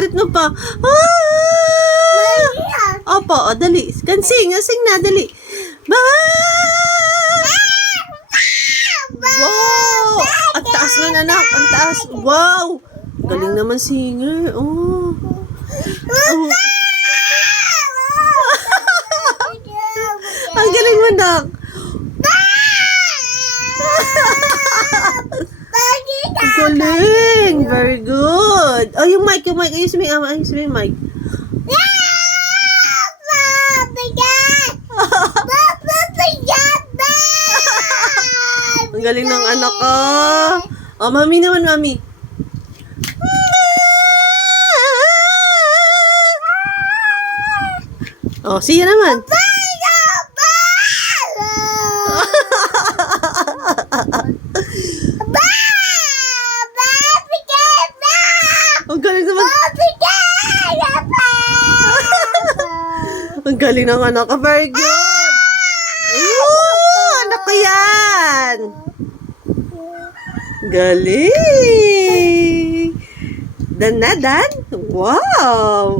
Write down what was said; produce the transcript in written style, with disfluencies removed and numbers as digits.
Hirit mo pa. Ah! Opo, dali. Sing na, dali. Wow! Ang taas nun, anak. Ang taas. Wow! Galing naman singer. Oh. Ang galing mo, nak. Ang galing. Very good. Oh, yung mic. Ayos mo yung mic. Ang galing ng anak ko. Oh, mami naman, mami. Oh, siya naman. Ang galing naman. Ang galing ng anak ko. Very good. Ooh, anak ko yan. Galing. Dan na, Dan. Wow.